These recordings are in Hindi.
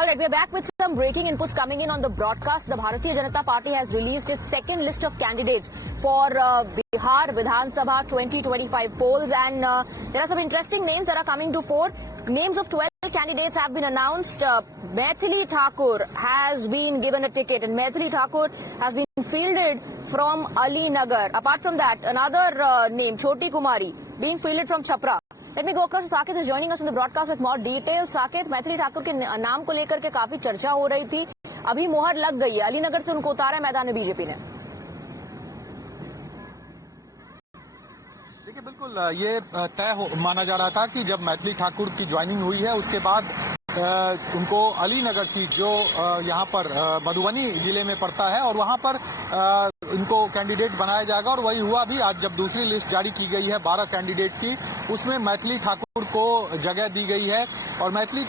All right, we are back with some breaking inputs coming in on the broadcast. The Bharatiya Janata Party has released its second list of candidates for Bihar Vidhan Sabha 2025 polls, and there are some interesting names that are coming to fore. Names of 12 candidates have been announced. Maithili Thakur has been given a ticket, and Maithili Thakur has been fielded from Ali Nagar. Apart from that, another name, Choti Kumari, being fielded from Chapra. Let me go across to Saket is joining us in the broadcast with more details. Saket, Maithili Thakur के नाम को लेकर के काफी चर्चा हो रही थी, अभी मोहर लग गई है, अलीनगर से उनको उतारा है मैदान में बीजेपी ने। देखिए, बिल्कुल ये तय माना जा रहा था कि जब मैथिली ठाकुर की ज्वाइनिंग हुई है उसके बाद उनको अलीनगर सीट जो यहाँ पर मधुबनी जिले में पड़ता है और वहाँ पर इनको कैंडिडेट बनाया जाएगा, और वही हुआ भी। आज जब दूसरी लिस्ट जारी की गई है 12 कैंडिडेट की, उसमें मैथिली ठाकुर को जगह दी गई है। और मैथिली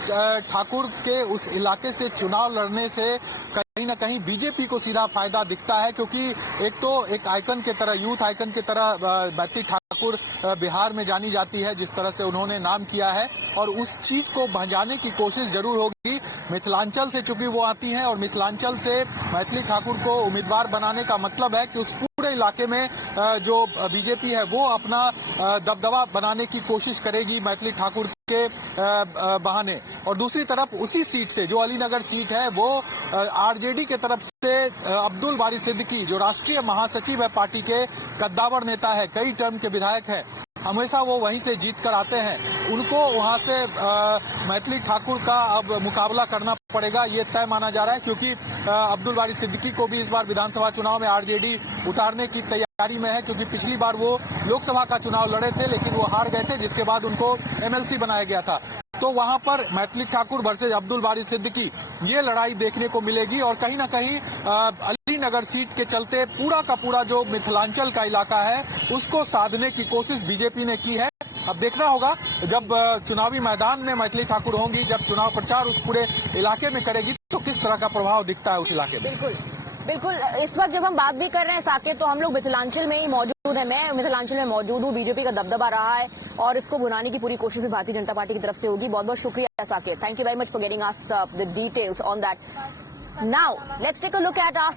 ठाकुर के उस इलाके से चुनाव लड़ने से कहीं ना कहीं बीजेपी को सीधा फायदा दिखता है, क्योंकि एक तो एक आइकन की तरह, यूथ आइकन की तरह मैथिली ठाकुर बिहार में जानी जाती है, जिस तरह से उन्होंने नाम किया है, और उस चीज को भंजाने की कोशिश जरूर होगी। मिथिलांचल से चूंकि वो आती हैं और मिथिलांचल से मैथिली ठाकुर को उम्मीदवार बनाने का मतलब है कि उस पूरे इलाके में जो बीजेपी है वो अपना दबदबा बनाने की कोशिश करेगी मैथिली ठाकुर के बहाने। और दूसरी तरफ उसी सीट से, जो अलीनगर सीट है, वो आरजेडी के तरफ से अब्दुल बारी सिद्दीकी, जो राष्ट्रीय महासचिव है पार्टी के, कद्दावर नेता है, कई टर्म के विधायक है, हमेशा वो वहीं से जीत कर आते हैं, उनको वहां से मैथिली ठाकुर का अब मुकाबला करना पड़ेगा, ये तय माना जा रहा है। क्योंकि अब्दुल बारी सिद्दीकी को भी इस बार विधानसभा चुनाव में आरजेडी उतारने की तैयारी में है, क्योंकि पिछली बार वो लोकसभा का चुनाव लड़े थे लेकिन वो हार गए थे, जिसके बाद उनको एमएलसी बनाया गया था। तो वहां पर मैथिली ठाकुर वर्सेज अब्दुल बारी सिद्दीकी, ये लड़ाई देखने को मिलेगी। और कहीं ना कहीं अलीनगर सीट के चलते पूरा का पूरा जो मिथिलांचल का इलाका है उसको साधने की कोशिश बीजेपी ने की है। अब देखना होगा जब चुनावी मैदान में मैथिली ठाकुर होंगी, जब चुनाव प्रचार उस पूरे इलाके में करेगी, तो किस तरह का प्रभाव दिखता है उस इलाके में। बिल्कुल बिल्कुल, इस वक्त जब हम बात भी कर रहे हैं साकेत, तो हम लोग मिथिलांचल में ही मौजूद है। मैं मिथिलांचल में मौजूद हूँ, बीजेपी का दबदबा रहा है और इसको भुनाने की पूरी कोशिश भी भारतीय जनता पार्टी की तरफ से होगी। बहुत बहुत शुक्रिया Saket, thank you very much for getting us the details on that. Now let's take a look at our